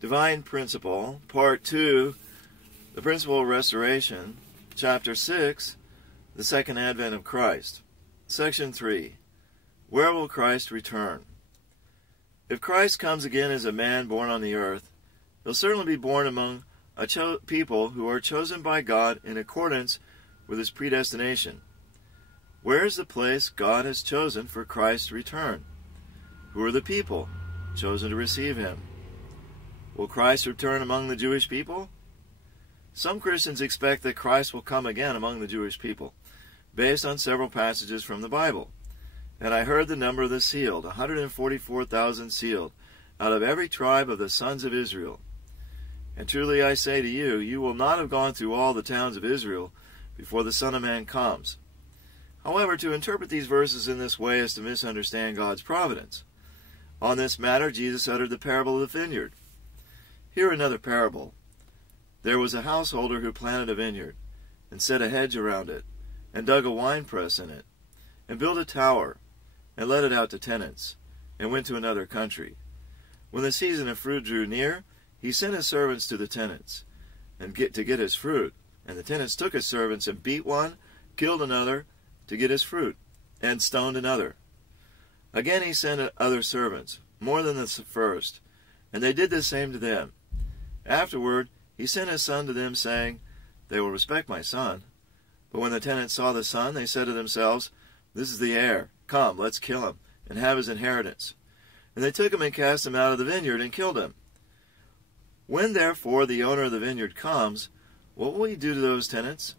Divine Principle, Part 2, The Principle of Restoration, Chapter 6, The Second Advent of Christ. Section 3, Where will Christ return? If Christ comes again as a man born on the earth, he'll certainly be born among a people who are chosen by God in accordance with his predestination. Where is the place God has chosen for Christ's return? Who are the people chosen to receive him? Will Christ return among the Jewish people? Some Christians expect that Christ will come again among the Jewish people, based on several passages from the Bible. And I heard the number of the sealed, 144,000 sealed, out of every tribe of the sons of Israel. And truly I say to you, you will not have gone through all the towns of Israel before the Son of Man comes. However, to interpret these verses in this way is to misunderstand God's providence. On this matter, Jesus uttered the parable of the vineyard. Hear another parable. There was a householder who planted a vineyard, and set a hedge around it, and dug a winepress in it, and built a tower, and let it out to tenants, and went to another country. When the season of fruit drew near, he sent his servants to the tenants, to get his fruit. And the tenants took his servants, and beat one, killed another, to get his fruit, and stoned another. Again he sent other servants, more than the first, and they did the same to them. Afterward he sent his son to them, saying, They will respect my son. But when the tenants saw the son, they said to themselves, This is the heir. Come, let's kill him, and have his inheritance. And they took him and cast him out of the vineyard, and killed him. When therefore the owner of the vineyard comes, what will he do to those tenants?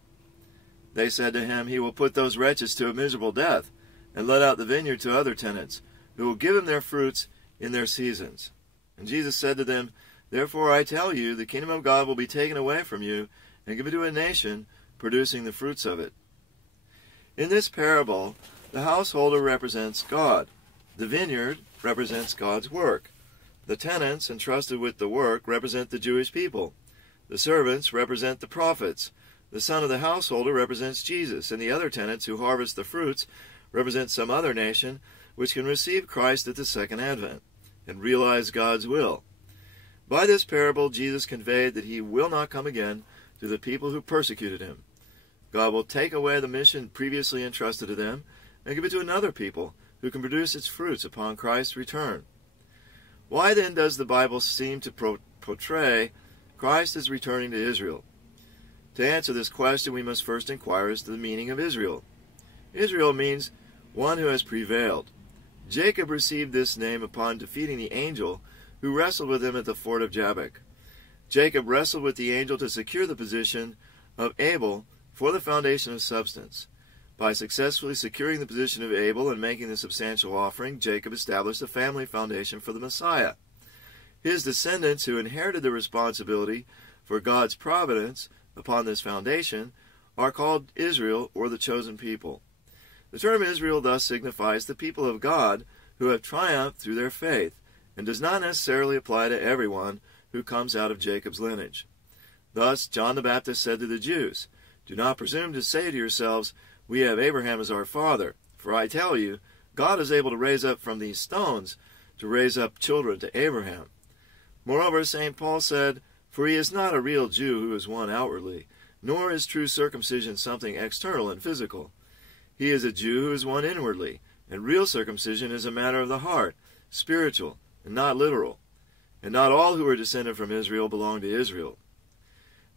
They said to him, He will put those wretches to a miserable death, and let out the vineyard to other tenants, who will give him their fruits in their seasons. And Jesus said to them, Therefore I tell you, the kingdom of God will be taken away from you, and given to a nation producing the fruits of it. In this parable, the householder represents God. The vineyard represents God's work. The tenants entrusted with the work represent the Jewish people. The servants represent the prophets. The son of the householder represents Jesus, and the other tenants who harvest the fruits represent some other nation which can receive Christ at the second advent and realize God's will. By this parable, Jesus conveyed that he will not come again to the people who persecuted him. God will take away the mission previously entrusted to them and give it to another people who can produce its fruits upon Christ's return. Why then does the Bible seem to portray Christ as returning to Israel? To answer this question, we must first inquire as to the meaning of Israel. Israel means one who has prevailed. Jacob received this name upon defeating the angel who wrestled with him at the ford of Jabbok. Jacob wrestled with the angel to secure the position of Abel for the foundation of substance. By successfully securing the position of Abel and making the substantial offering, Jacob established a family foundation for the Messiah. His descendants, who inherited the responsibility for God's providence upon this foundation, are called Israel, or the chosen people. The term Israel thus signifies the people of God who have triumphed through their faith, and does not necessarily apply to everyone who comes out of Jacob's lineage. Thus, John the Baptist said to the Jews, Do not presume to say to yourselves, We have Abraham as our father. For I tell you, God is able to raise up from these stones to raise up children to Abraham. Moreover, St. Paul said, For he is not a real Jew who is one outwardly, nor is true circumcision something external and physical. He is a Jew who is one inwardly, and real circumcision is a matter of the heart, spiritual, and not literal. And not all who are descended from Israel belong to Israel.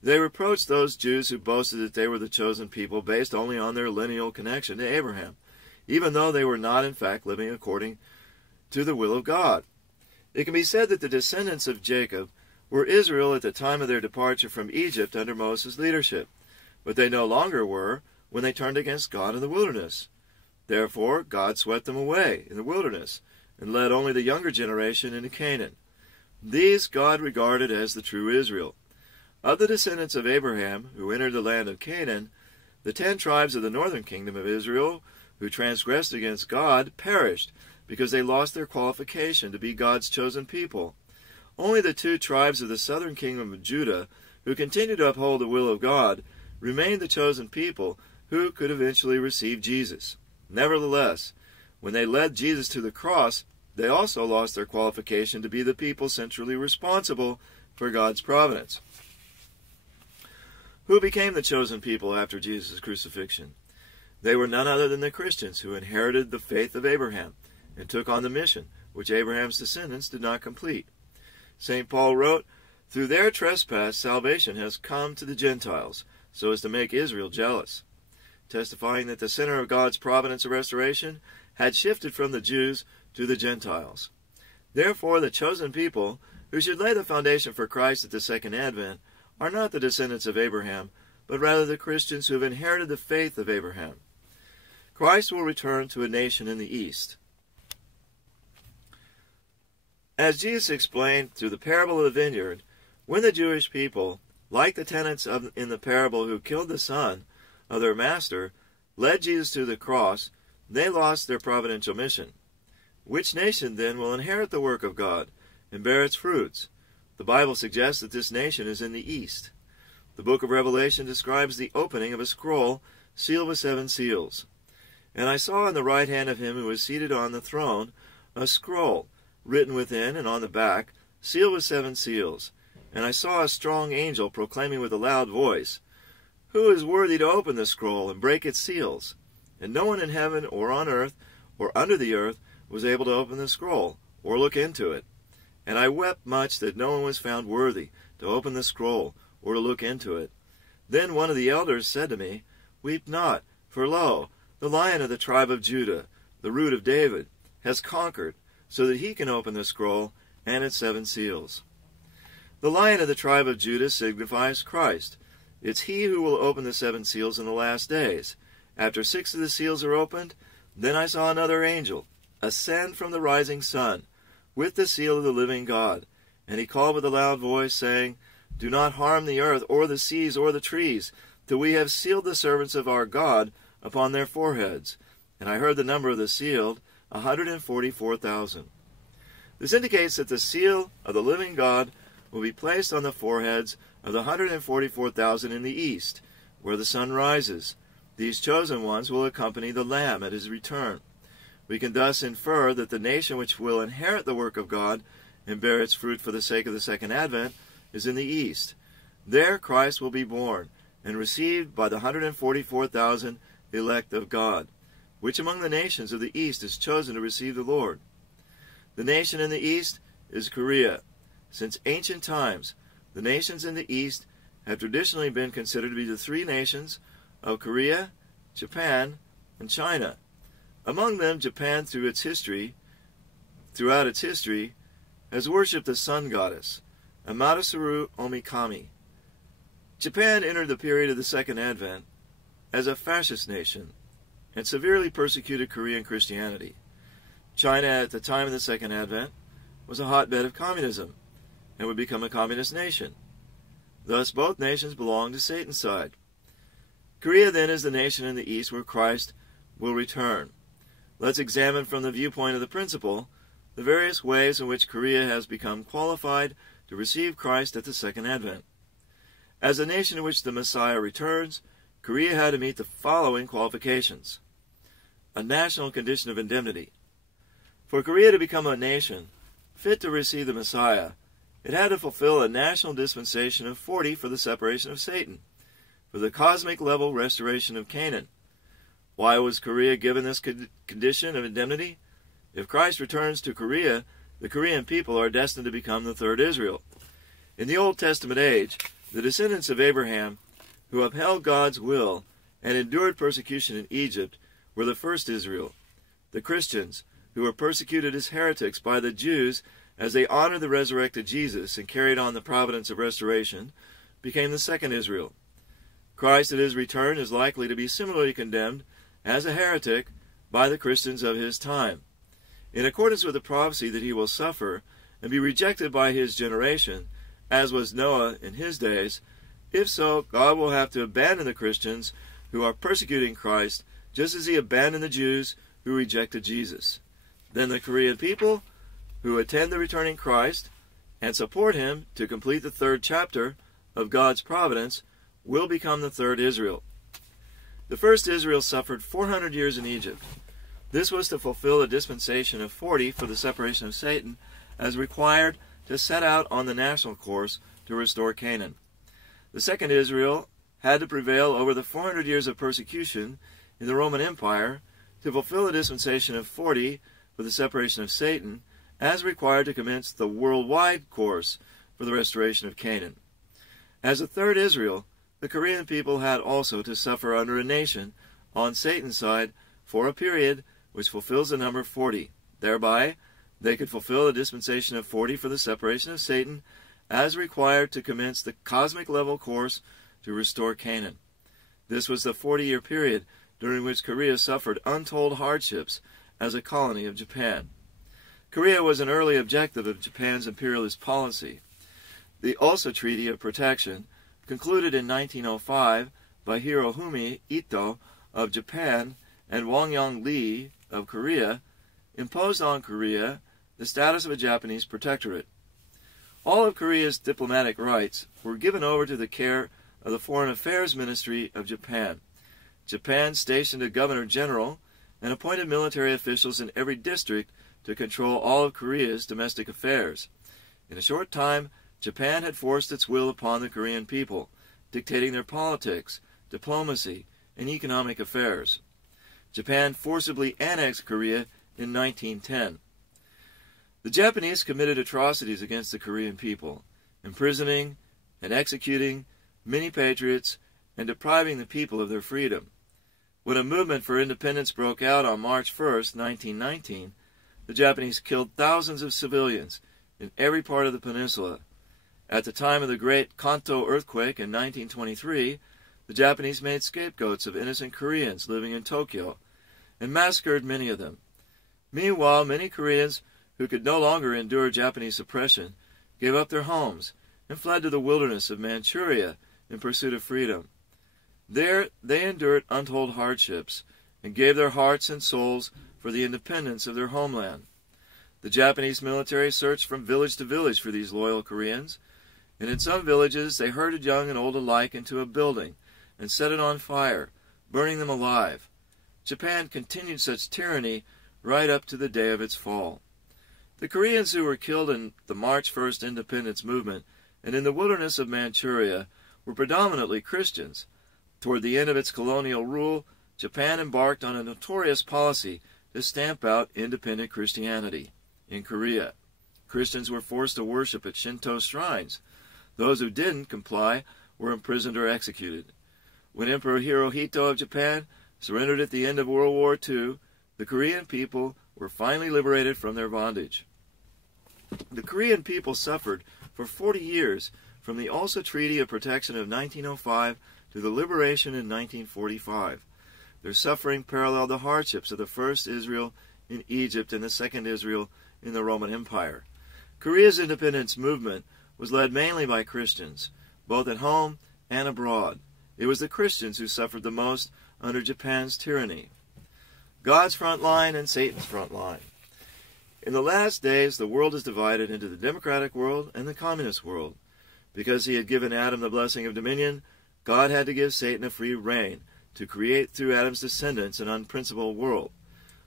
They reproached those Jews who boasted that they were the chosen people based only on their lineal connection to Abraham, even though they were not in fact living according to the will of God. It can be said that the descendants of Jacob were Israel at the time of their departure from Egypt under Moses' leadership, but they no longer were when they turned against God in the wilderness. Therefore, God swept them away in the wilderness and led only the younger generation into Canaan. These God regarded as the true Israel. Of the descendants of Abraham, who entered the land of Canaan, the 10 tribes of the northern kingdom of Israel, who transgressed against God, perished because they lost their qualification to be God's chosen people. Only the 2 tribes of the southern kingdom of Judah, who continued to uphold the will of God, remained the chosen people who could eventually receive Jesus. Nevertheless, when they led Jesus to the cross, they also lost their qualification to be the people centrally responsible for God's providence. Who became the chosen people after Jesus' crucifixion? They were none other than the Christians who inherited the faith of Abraham and took on the mission which Abraham's descendants did not complete. St. Paul wrote, "Through their trespass salvation has come to the Gentiles, so as to make Israel jealous," testifying that the center of God's providence of restoration had shifted from the Jews to the Gentiles. Therefore, the chosen people, who should lay the foundation for Christ at the second advent, are not the descendants of Abraham, but rather the Christians who have inherited the faith of Abraham. Christ will return to a nation in the East. As Jesus explained through the parable of the vineyard, when the Jewish people, like the tenants in the parable who killed the son of their master, led Jesus to the cross, they lost their providential mission. Which nation then will inherit the work of God and bear its fruits? The Bible suggests that this nation is in the East. The book of Revelation describes the opening of a scroll sealed with 7 seals. And I saw in the right hand of him who was seated on the throne a scroll, written within and on the back, sealed with 7 seals. And I saw a strong angel proclaiming with a loud voice, "Who is worthy to open the scroll and break its seals?" And no one in heaven or on earth or under the earth was able to open the scroll or look into it. And I wept much that no one was found worthy to open the scroll or to look into it. Then one of the elders said to me, "Weep not, for lo, the Lion of the tribe of Judah, the Root of David, has conquered, so that he can open the scroll and its 7 seals." The Lion of the tribe of Judah signifies Christ. It's he who will open the 7 seals in the last days. After 6 of the seals are opened, then I saw another angel ascend from the rising sun, with the seal of the living God. And he called with a loud voice, saying, "Do not harm the earth, or the seas, or the trees, till we have sealed the servants of our God upon their foreheads." And I heard the number of the sealed, 144,000. This indicates that the seal of the living God will be placed on the foreheads of the 144,000 in the east, where the sun rises. These chosen ones will accompany the Lamb at his return. We can thus infer that the nation which will inherit the work of God and bear its fruit for the sake of the second advent is in the east. There Christ will be born and received by the 144,000 elect of God. Which among the nations of the east is chosen to receive the Lord? The nation in the east is Korea. Since ancient times, the nations in the east have traditionally been considered to be the 3 nations of Korea, Japan, and China. Among them, Japan, throughout its history, has worshipped the sun goddess, Amaterasu Omikami. Japan entered the period of the Second Advent as a fascist nation and severely persecuted Korean Christianity. China, at the time of the Second Advent, was a hotbed of communism and would become a communist nation. Thus, both nations belong to Satan's side. Korea, then, is the nation in the East where Christ will return. Let's examine from the viewpoint of the principle the various ways in which Korea has become qualified to receive Christ at the Second Advent. As a nation in which the Messiah returns, Korea had to meet the following qualifications. A national condition of indemnity. For Korea to become a nation fit to receive the Messiah, it had to fulfill a national dispensation of 40 for the separation of Satan, for the cosmic level restoration of Canaan. Why was Korea given this condition of indemnity? If Christ returns to Korea, the Korean people are destined to become the third Israel. In the Old Testament age, the descendants of Abraham, who upheld God's will and endured persecution in Egypt, were the first Israel. The Christians, who were persecuted as heretics by the Jews as they honored the resurrected Jesus and carried on the providence of restoration, became the second Israel. Christ at his return is likely to be similarly condemned as a heretic by the Christians of his time. In accordance with the prophecy that he will suffer and be rejected by his generation, as was Noah in his days, if so, God will have to abandon the Christians who are persecuting Christ, just as he abandoned the Jews who rejected Jesus. Then the Korean people, who attend the returning Christ and support him to complete the 3rd chapter of God's providence, will become the third Israel. The first Israel suffered 400 years in Egypt. This was to fulfill the dispensation of 40 for the separation of Satan, as required to set out on the national course to restore Canaan. The second Israel had to prevail over the 400 years of persecution in the Roman Empire to fulfill the dispensation of 40 for the separation of Satan, as required to commence the worldwide course for the restoration of Canaan. As a third Israel, the Korean people had also to suffer under a nation on Satan's side for a period which fulfills the number 40. Thereby, they could fulfill the dispensation of 40 for the separation of Satan, as required to commence the cosmic level course to restore Canaan. This was the 40-year period during which Korea suffered untold hardships as a colony of Japan. Korea was an early objective of Japan's imperialist policy. The Osa Treaty of Protection, concluded in 1905 by Hirohumi Ito of Japan and Wongyong Lee of Korea, imposed on Korea the status of a Japanese protectorate. All of Korea's diplomatic rights were given over to the care of the Foreign Affairs Ministry of Japan. Japan stationed a governor-general and appointed military officials in every district to control all of Korea's domestic affairs. In a short time, Japan had forced its will upon the Korean people, dictating their politics, diplomacy, and economic affairs. Japan forcibly annexed Korea in 1910. The Japanese committed atrocities against the Korean people, imprisoning and executing many patriots and depriving the people of their freedom. When a movement for independence broke out on March 1, 1919, the Japanese killed thousands of civilians in every part of the peninsula. At the time of the Great Kanto earthquake in 1923, the Japanese made scapegoats of innocent Koreans living in Tokyo and massacred many of them. Meanwhile, many Koreans who could no longer endure Japanese oppression gave up their homes and fled to the wilderness of Manchuria in pursuit of freedom. There they endured untold hardships and gave their hearts and souls for the independence of their homeland. The Japanese military searched from village to village for these loyal Koreans, and in some villages they herded young and old alike into a building and set it on fire, burning them alive. Japan continued such tyranny right up to the day of its fall. The Koreans who were killed in the March 1st independence movement and in the wilderness of Manchuria were predominantly Christians. Toward the end of its colonial rule, Japan embarked on a notorious policy to stamp out independent Christianity. In Korea, Christians were forced to worship at Shinto shrines. Those who didn't comply were imprisoned or executed. When Emperor Hirohito of Japan surrendered at the end of World War II, the Korean people were finally liberated from their bondage. The Korean people suffered for 40 years from the Osa Treaty of Protection of 1905 to the liberation in 1945. Their suffering paralleled the hardships of the first Israel in Egypt and the second Israel in the Roman Empire. Korea's independence movement was led mainly by Christians, both at home and abroad. It was the Christians who suffered the most under Japan's tyranny. God's front line and Satan's front line. In the last days, the world is divided into the democratic world and the communist world. Because he had given Adam the blessing of dominion, God had to give Satan a free rein to create through Adam's descendants an unprincipled world.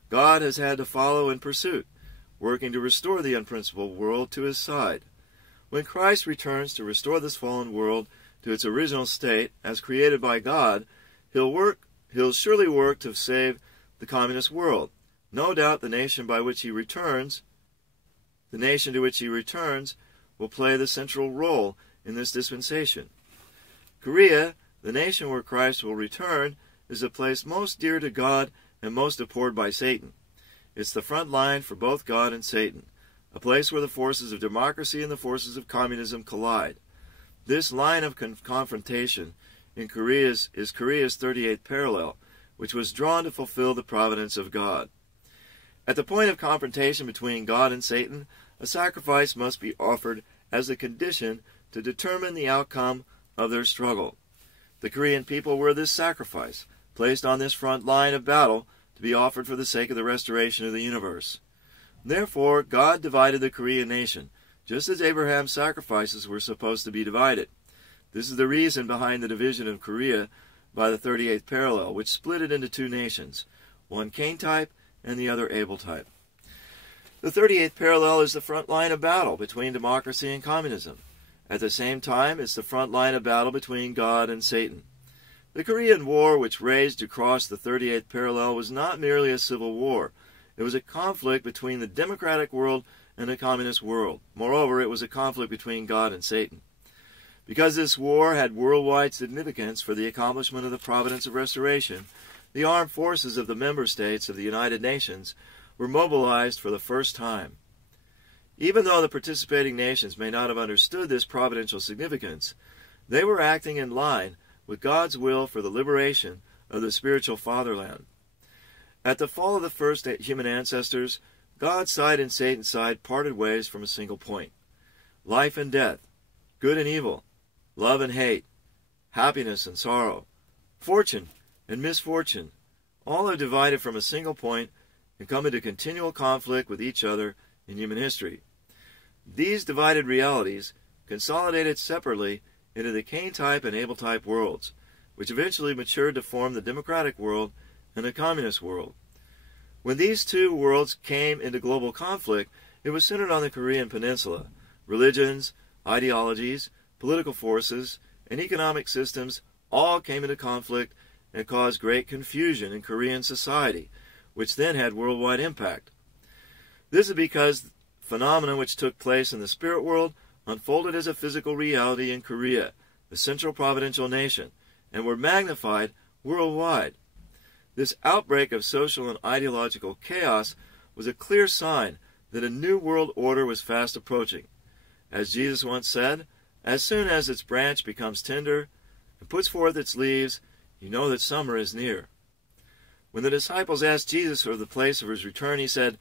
God has had to follow in pursuit, working to restore the unprincipled world to his side. When Christ returns to restore this fallen world to its original state as created by God, he'll surely work to save the communist world. No doubt the nation to which he returns will play the central role in this dispensation. Korea, the nation where Christ will return, is a place most dear to God and most abhorred by Satan. It's the front line for both God and Satan, a place where the forces of democracy and the forces of communism collide. This line of confrontation in Korea's 38th parallel, which was drawn to fulfill the providence of God. At the point of confrontation between God and Satan, a sacrifice must be offered as a condition to determine the outcome of their struggle. The Korean people were this sacrifice, placed on this front line of battle to be offered for the sake of the restoration of the universe. Therefore, God divided the Korean nation, just as Abraham's sacrifices were supposed to be divided. This is the reason behind the division of Korea by the 38th parallel, which split it into two nations, one Cain type and the other able type. The 38th parallel is the front line of battle between democracy and communism. At the same time, it's the front line of battle between God and Satan. The Korean War, which raged across the 38th parallel, was not merely a civil war. It was a conflict between the democratic world and the communist world. Moreover, it was a conflict between God and Satan. Because this war had worldwide significance for the accomplishment of the providence of restoration, the armed forces of the member states of the United Nations were mobilized for the first time. Even though the participating nations may not have understood this providential significance, they were acting in line with God's will for the liberation of the spiritual fatherland. At the fall of the first human ancestors, God's side and Satan's side parted ways from a single point. Life and death, good and evil, love and hate, happiness and sorrow, fortune and misfortune, all are divided from a single point and come into continual conflict with each other in human history. These divided realities consolidated separately into the Cain-type and Abel-type worlds, which eventually matured to form the democratic world and the communist world. When these two worlds came into global conflict, it was centered on the Korean Peninsula. Religions, ideologies, political forces, and economic systems all came into conflict and caused great confusion in Korean society, which then had worldwide impact. This is because phenomena which took place in the spirit world unfolded as a physical reality in Korea, the central providential nation, and were magnified worldwide. This outbreak of social and ideological chaos was a clear sign that a new world order was fast approaching. As Jesus once said, "As soon as its branch becomes tender and puts forth its leaves, you know that summer is near." When the disciples asked Jesus for the place of his return, he said,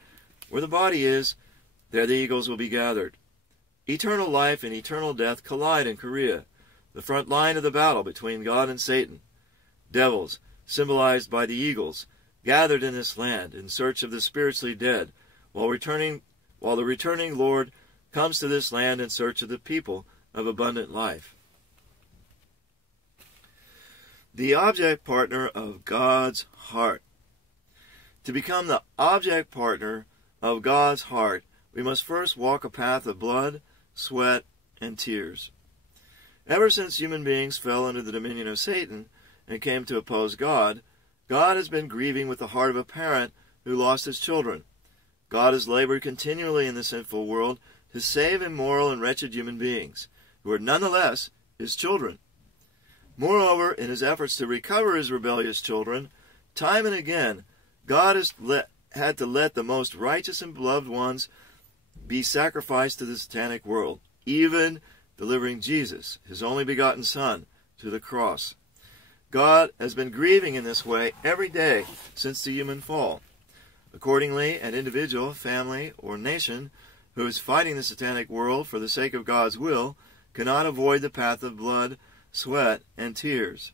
"Where the body is, there the eagles will be gathered." Eternal life and eternal death collide in Korea, the front line of the battle between God and Satan. Devils, symbolized by the eagles, gathered in this land in search of the spiritually dead, while the returning Lord comes to this land in search of the people of abundant life. The object partner of God's heart. To become the object partner of God's heart, we must first walk a path of blood, sweat, and tears. Ever since human beings fell under the dominion of Satan and came to oppose God, God has been grieving with the heart of a parent who lost his children. God has labored continually in the sinful world to save immoral and wretched human beings, who are nonetheless his children. Moreover, in his efforts to recover his rebellious children, time and again, God has had to let the most righteous and beloved ones be sacrificed to the satanic world, even delivering Jesus, his only begotten Son, to the cross. God has been grieving in this way every day since the human fall. Accordingly, an individual, family, or nation who is fighting the satanic world for the sake of God's will cannot avoid the path of blood, sweat, and tears.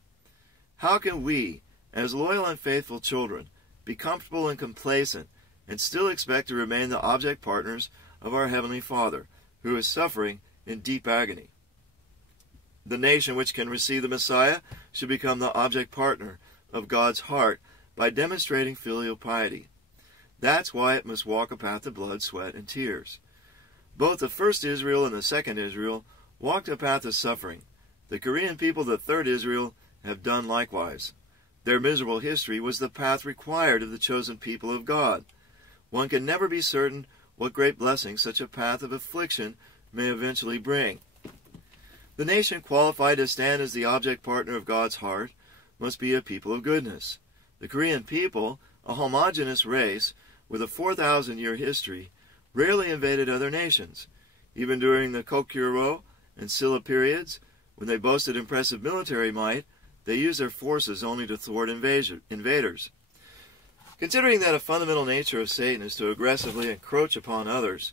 How can we, as loyal and faithful children, be comfortable and complacent and still expect to remain the object partners of our Heavenly Father, who is suffering in deep agony? The nation which can receive the Messiah should become the object partner of God's heart by demonstrating filial piety. That's why it must walk a path of blood, sweat, and tears. Both the first Israel and the second Israel walked a path of suffering. The Korean people of the third Israel have done likewise. Their miserable history was the path required of the chosen people of God. One can never be certain what great blessing such a path of affliction may eventually bring. The nation qualified to stand as the object partner of God's heart must be a people of goodness. The Korean people, a homogeneous race with a 4,000-year history, rarely invaded other nations. Even during the Kokyuro and Silla periods, when they boasted impressive military might, they used their forces only to thwart invaders. Considering that a fundamental nature of Satan is to aggressively encroach upon others,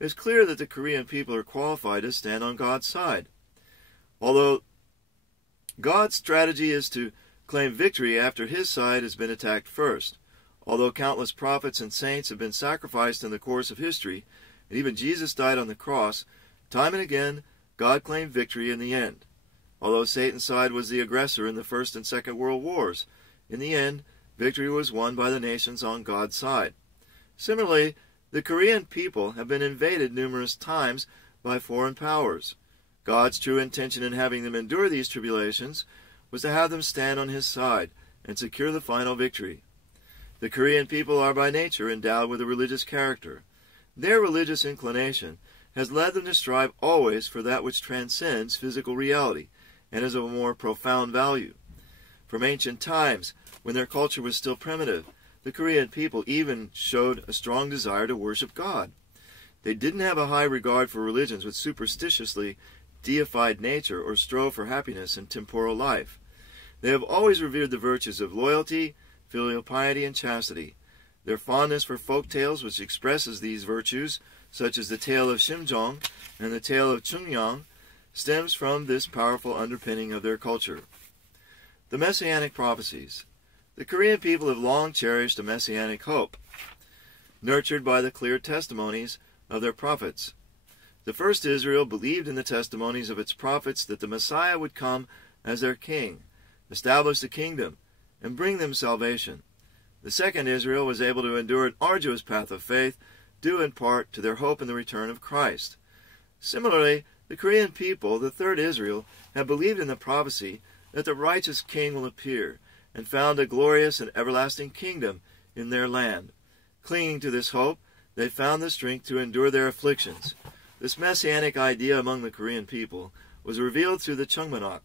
it is clear that the Korean people are qualified to stand on God's side. Although God's strategy is to claim victory after his side has been attacked first. Although countless prophets and saints have been sacrificed in the course of history, and even Jesus died on the cross, time and again God claimed victory in the end. Although Satan's side was the aggressor in the First and Second World Wars, in the end, victory was won by the nations on God's side. Similarly, the Korean people have been invaded numerous times by foreign powers. God's true intention in having them endure these tribulations was to have them stand on his side and secure the final victory. The Korean people are by nature endowed with a religious character. Their religious inclination has led them to strive always for that which transcends physical reality and is of a more profound value. From ancient times, when their culture was still primitive, the Korean people even showed a strong desire to worship God. They didn't have a high regard for religions with superstitiously deified nature or strove for happiness in temporal life. They have always revered the virtues of loyalty, filial piety, and chastity. Their fondness for folk tales, which expresses these virtues, such as the tale of Shimjong and the tale of Chungyang, stems from this powerful underpinning of their culture. The Messianic prophecies. The Korean people have long cherished a messianic hope, nurtured by the clear testimonies of their prophets. The first Israel believed in the testimonies of its prophets that the Messiah would come as their king, establish the kingdom, and bring them salvation. The second Israel was able to endure an arduous path of faith, due in part to their hope in the return of Christ. Similarly, the Korean people, the third Israel, have believed in the prophecy that the righteous king will appear, and found a glorious and everlasting kingdom in their land. Clinging to this hope, they found the strength to endure their afflictions. This messianic idea among the Korean people was revealed through the Chungmanok,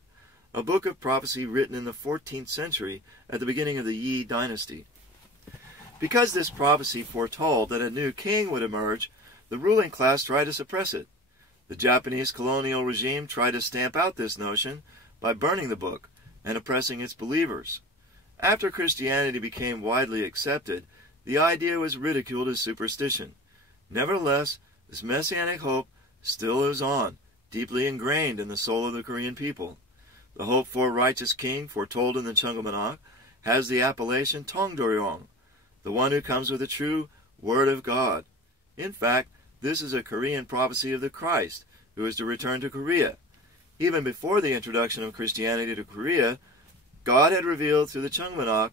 a book of prophecy written in the 14th century at the beginning of the Yi dynasty. Because this prophecy foretold that a new king would emerge, the ruling class tried to suppress it. The Japanese colonial regime tried to stamp out this notion by burning the book and oppressing its believers. After Christianity became widely accepted, the idea was ridiculed as superstition. Nevertheless, this messianic hope still lives on, deeply ingrained in the soul of the Korean people. The hope for a righteous king foretold in the Chungmanok has the appellation Tongdoryong, the one who comes with the true Word of God. In fact, this is a Korean prophecy of the Christ, who is to return to Korea. Even before the introduction of Christianity to Korea, God had revealed through the Chungmanok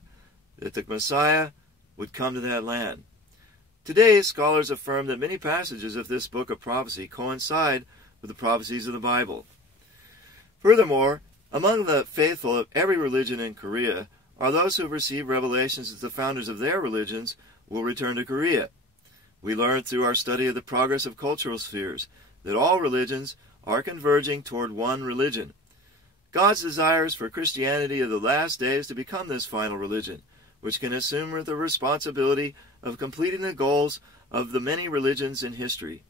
that the Messiah would come to that land. Today, scholars affirm that many passages of this book of prophecy coincide with the prophecies of the Bible. Furthermore, among the faithful of every religion in Korea are those who have received revelations that the founders of their religions will return to Korea. We learn through our study of the progress of cultural spheres that all religions are converging toward one religion. God's desires for Christianity of the last days to become this final religion, which can assume the responsibility of completing the goals of the many religions in history.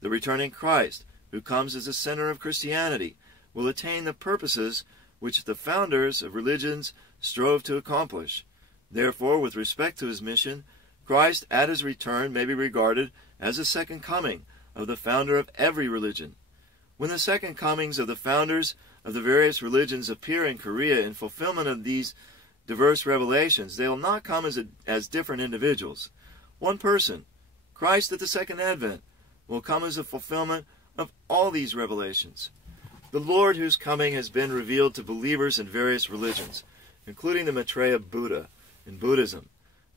The returning Christ, who comes as the center of Christianity, will attain the purposes which the founders of religions strove to accomplish. Therefore, with respect to his mission, Christ at his return may be regarded as the second coming of the founder of every religion. When the second comings of the founders of the various religions appear in Korea in fulfillment of these diverse revelations, they will not come as different individuals. One person, Christ at the second advent, will come as a fulfillment of all these revelations. The Lord whose coming has been revealed to believers in various religions, including the Maitreya Buddha in Buddhism,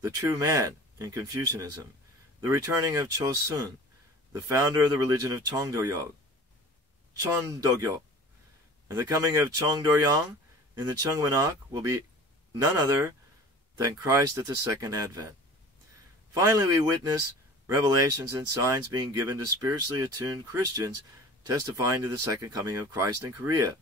the true man in Confucianism, the returning of Chosun, the founder of the religion of Chongdogyo, and the coming of Chongdoryong in the Chungmanok will be none other than Christ at the second advent. Finally, we witness revelations and signs being given to spiritually attuned Christians testifying to the second coming of Christ in Korea.